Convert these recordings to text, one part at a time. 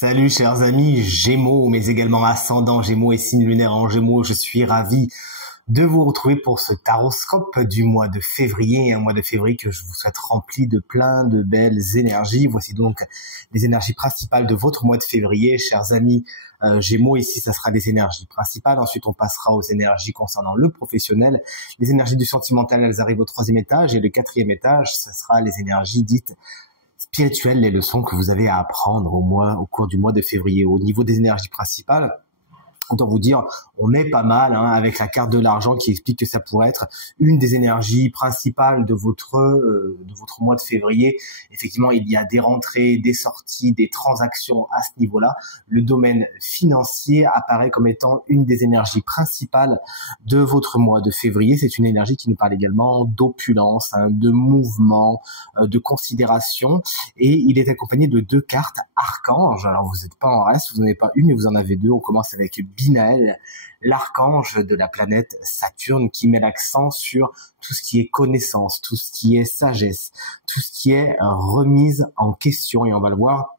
Salut chers amis Gémeaux, mais également ascendant Gémeaux et signe lunaire en Gémeaux. Je suis ravi de vous retrouver pour ce taroscope du mois de février, un mois de février que je vous souhaite rempli de plein de belles énergies. Voici donc les énergies principales de votre mois de février, chers amis Gémeaux. Ici, ça sera les énergies principales. Ensuite, on passera aux énergies concernant le professionnel. Les énergies du sentimental, elles arrivent au 3e étage, et le 4e étage, ça sera les énergies dites spirituelles, les leçons que vous avez à apprendre au cours du mois de février. Au niveau des énergies principales, autant vous dire, on est pas mal avec la carte de l'argent qui explique que ça pourrait être une des énergies principales de votre mois de février. Effectivement, il y a des rentrées, des sorties, des transactions à ce niveau-là. Le domaine financier apparaît comme étant une des énergies principales de votre mois de février. C'est une énergie qui nous parle également d'opulence, de mouvement, de considération. Et il est accompagné de 2 cartes archanges. Alors, vous n'êtes pas en reste, vous n'en avez pas une, mais vous en avez 2. On commence avec Binaël, l'archange de la planète Saturne, qui met l'accent sur tout ce qui est connaissance, tout ce qui est sagesse, tout ce qui est remise en question. Et on va le voir,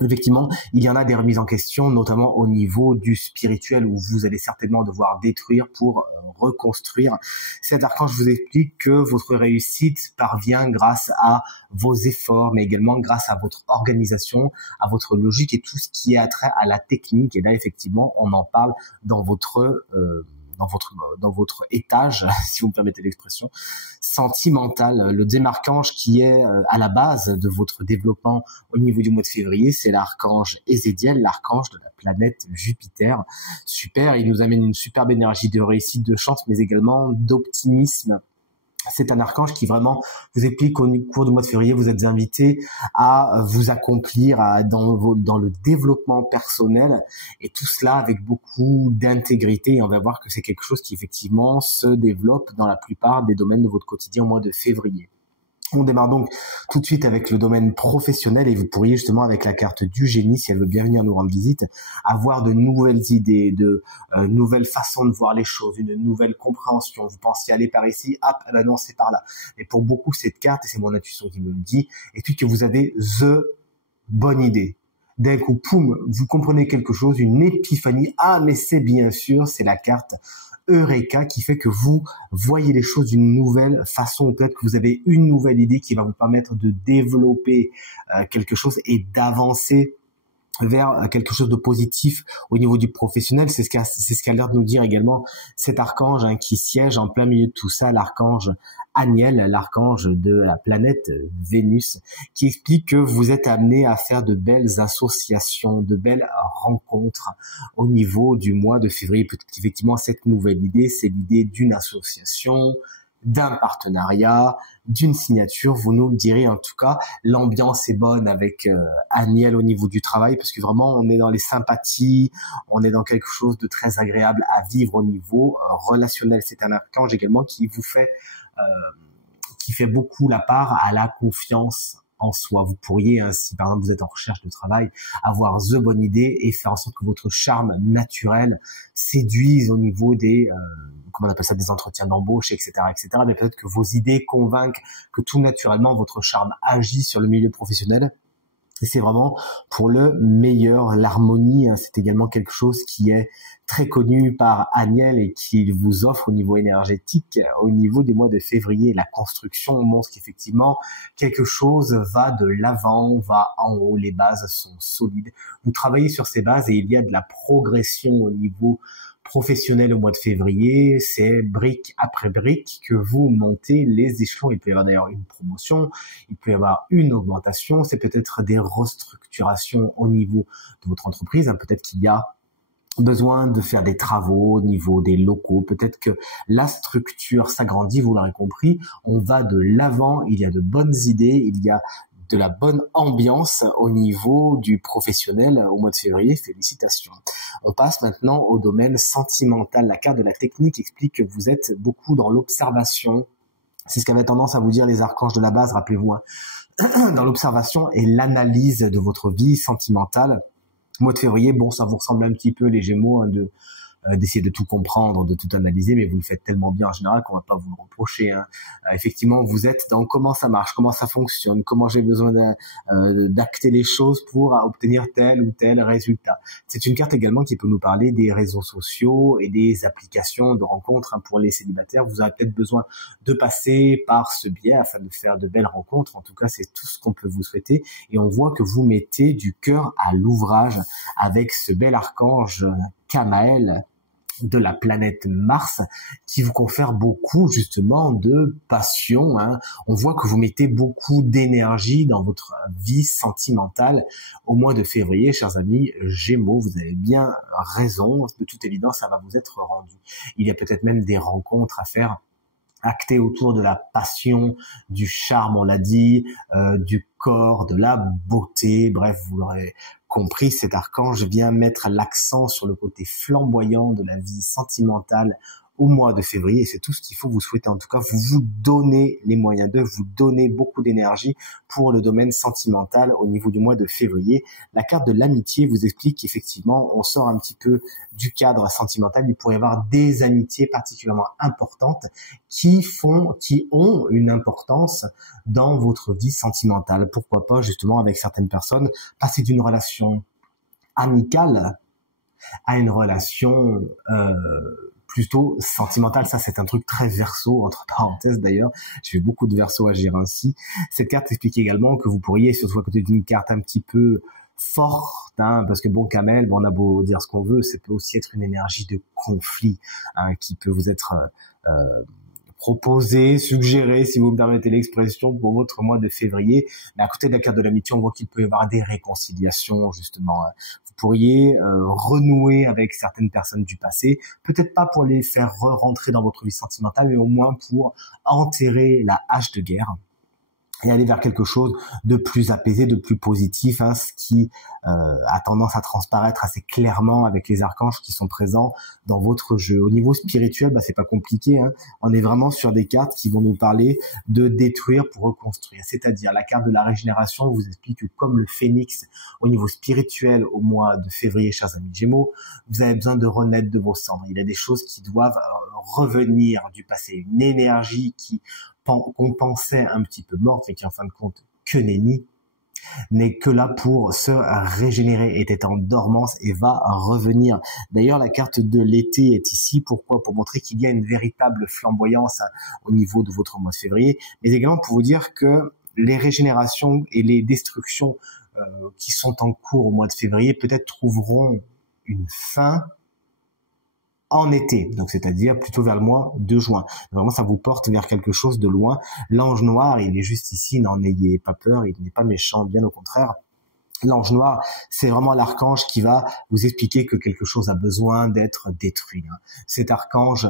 effectivement, il y en a des remises en question, notamment au niveau du spirituel, où vous allez certainement devoir détruire pour reconstruire. Cet archange vous explique que votre réussite parvient grâce à vos efforts, mais également grâce à votre organisation, à votre logique et tout ce qui est attrait à la technique. Et là, effectivement, on en parle dans votre étage, si vous me permettez l'expression, sentimental. Le deuxième archange qui est à la base de votre développement au niveau du mois de février, c'est l'archange Ézéchiel, l'archange de la planète Jupiter. Super, il nous amène une superbe énergie de réussite, de chance, mais également d'optimisme. C'est un archange qui vraiment vous explique qu'au cours du mois de février, vous êtes invité à vous accomplir dans le développement personnel, et tout cela avec beaucoup d'intégrité. Et on va voir que c'est quelque chose qui effectivement se développe dans la plupart des domaines de votre quotidien au mois de février. On démarre donc tout de suite avec le domaine professionnel, et vous pourriez justement, avec la carte du génie, si elle veut bien venir nous rendre visite, avoir de nouvelles idées, de nouvelles façons de voir les choses, une nouvelle compréhension. Vous pensiez aller par ici, hop, ben non, c'est par là. Et pour beaucoup, cette carte, et c'est mon intuition qui me le dit, explique que vous avez the bonne idée. D'un coup, poum, vous comprenez quelque chose, une épiphanie. Ah, mais c'est bien sûr, c'est la carte Eureka qui fait que vous voyez les choses d'une nouvelle façon. Peut-être que vous avez une nouvelle idée qui va vous permettre de développer quelque chose et d'avancer vers quelque chose de positif au niveau du professionnel. C'est ce qu'a l'air de nous dire également cet archange qui siège en plein milieu de tout ça, l'archange Aniel, l'archange de la planète Vénus, qui explique que vous êtes amené à faire de belles associations, de belles rencontres au niveau du mois de février. Peut-être qu'effectivement cette nouvelle idée, c'est l'idée d'une association, d'un partenariat, d'une signature. Vous nous le direz. En tout cas, l'ambiance est bonne avec Aniel au niveau du travail, parce que vraiment on est dans les sympathies, on est dans quelque chose de très agréable à vivre au niveau relationnel. C'est un archange également qui fait beaucoup la part à la confiance en soi. Vous pourriez, si par exemple vous êtes en recherche de travail, avoir the bonne idée et faire en sorte que votre charme naturel séduise au niveau des comment on appelle ça, des entretiens d'embauche, etc., etc. Mais peut-être que vos idées convainquent que tout naturellement votre charme agit sur le milieu professionnel. Et c'est vraiment pour le meilleur. L'harmonie, c'est également quelque chose qui est très connu par Aniel et qui vous offre au niveau énergétique, au niveau du mois de février. La construction montre qu'effectivement quelque chose va de l'avant, va en haut, les bases sont solides. Vous travaillez sur ces bases et il y a de la progression au niveau professionnel au mois de février. C'est brique après brique que vous montez les échelons. Il peut y avoir d'ailleurs une promotion, il peut y avoir une augmentation, c'est peut-être des restructurations au niveau de votre entreprise. Peut-être qu'il y a besoin de faire des travaux au niveau des locaux, peut-être que la structure s'agrandit, vous l'aurez compris, on va de l'avant, il y a de bonnes idées, il y a de la bonne ambiance au niveau du professionnel au mois de février. Félicitations. On passe maintenant au domaine sentimental. La carte de la technique explique que vous êtes beaucoup dans l'observation. C'est ce qu'avait tendance à vous dire les archanges de la base, rappelez-vous, dans l'observation et l'analyse de votre vie sentimentale. Mois de février, bon, ça vous ressemble un petit peu les Gémeaux, d'essayer de tout comprendre, de tout analyser, mais vous le faites tellement bien en général qu'on va pas vous le reprocher, hein. Effectivement, vous êtes dans comment ça marche, comment ça fonctionne, comment j'ai besoin d'acter les choses pour obtenir tel ou tel résultat. C'est une carte également qui peut nous parler des réseaux sociaux et des applications de rencontres, hein, pour les célibataires. Vous aurez peut-être besoin de passer par ce biais afin de faire de belles rencontres. En tout cas, c'est tout ce qu'on peut vous souhaiter. Et on voit que vous mettez du cœur à l'ouvrage avec ce bel archange Kamael de la planète Mars qui vous confère beaucoup justement de passion, hein. On voit que vous mettez beaucoup d'énergie dans votre vie sentimentale au mois de février, chers amis Gémeaux. Vous avez bien raison, de toute évidence ça va vous être rendu. Il y a peut-être même des rencontres à faire, acté autour de la passion, du charme, on l'a dit, du corps, de la beauté. Bref, vous l'aurez compris, cet archange vient mettre l'accent sur le côté flamboyant de la vie sentimentale au mois de février. Et c'est tout ce qu'il faut vous souhaiter. En tout cas, vous vous donnez les moyens de vous donner beaucoup d'énergie pour le domaine sentimental au niveau du mois de février. La carte de l'amitié vous explique qu'effectivement, on sort un petit peu du cadre sentimental. Il pourrait y avoir des amitiés particulièrement importantes qui ont une importance dans votre vie sentimentale. Pourquoi pas, justement, avec certaines personnes, passer d'une relation amicale à une relation plutôt sentimentale. Ça, c'est un truc très verso, entre parenthèses d'ailleurs. J'ai vu beaucoup de versos agir ainsi. Cette carte explique également que vous pourriez, surtout à côté d'une carte un petit peu forte, hein, parce que bon, Kamael, bon, on a beau dire ce qu'on veut, ça peut aussi être une énergie de conflit, hein, qui peut vous être proposé, suggéré, si vous me permettez l'expression, pour votre mois de février. Mais à côté de la carte de l'amitié, on voit qu'il peut y avoir des réconciliations, justement. Vous pourriez renouer avec certaines personnes du passé, peut-être pas pour les faire rentrer dans votre vie sentimentale, mais au moins pour enterrer la hache de guerre et aller vers quelque chose de plus apaisé, de plus positif, hein, ce qui a tendance à transparaître assez clairement avec les archanges qui sont présents dans votre jeu. Au niveau spirituel, c'est pas compliqué, hein. On est vraiment sur des cartes qui vont nous parler de détruire pour reconstruire. C'est-à-dire, la carte de la régénération vous explique que comme le phénix au niveau spirituel au mois de février, chers amis Gémeaux, vous avez besoin de renaître de vos cendres. Il y a des choses qui doivent revenir du passé, une énergie qu'on pensait un petit peu morte, mais qui en fin de compte que nenni, n'est que là pour se régénérer, était en dormance et va revenir. D'ailleurs, la carte de l'été est ici. Pourquoi? Pour montrer qu'il y a une véritable flamboyance, hein, au niveau de votre mois de février, mais également pour vous dire que les régénérations et les destructions qui sont en cours au mois de février peut-être trouveront une fin en été, donc c'est-à-dire plutôt vers le mois de juin. Vraiment, ça vous porte vers quelque chose de loin. L'ange noir, il est juste ici, n'en ayez pas peur, il n'est pas méchant, bien au contraire. L'ange noir, c'est vraiment l'archange qui va vous expliquer que quelque chose a besoin d'être détruit, hein. Cet archange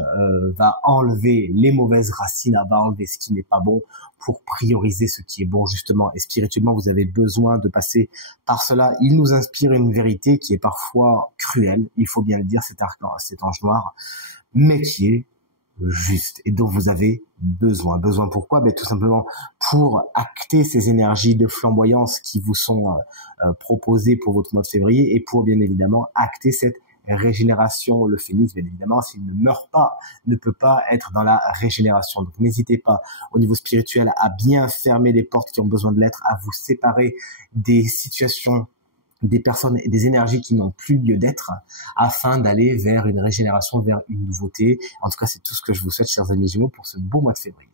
va enlever les mauvaises racines, va enlever ce qui n'est pas bon pour prioriser ce qui est bon, justement. Et spirituellement, vous avez besoin de passer par cela. Il nous inspire une vérité qui est parfois cruelle, il faut bien le dire, cet ange noir, mais qui est juste et dont vous avez besoin. Besoin pourquoi? Tout simplement pour acter ces énergies de flamboyance qui vous sont proposées pour votre mois de février et pour bien évidemment acter cette régénération. Le phénix, bien évidemment, s'il ne meurt pas, ne peut pas être dans la régénération. Donc n'hésitez pas au niveau spirituel à bien fermer les portes qui ont besoin de l'être, à vous séparer des situations, des personnes et des énergies qui n'ont plus lieu d'être, afin d'aller vers une régénération, vers une nouveauté. En tout cas, c'est tout ce que je vous souhaite, chers amis Gémeaux, pour ce beau mois de février.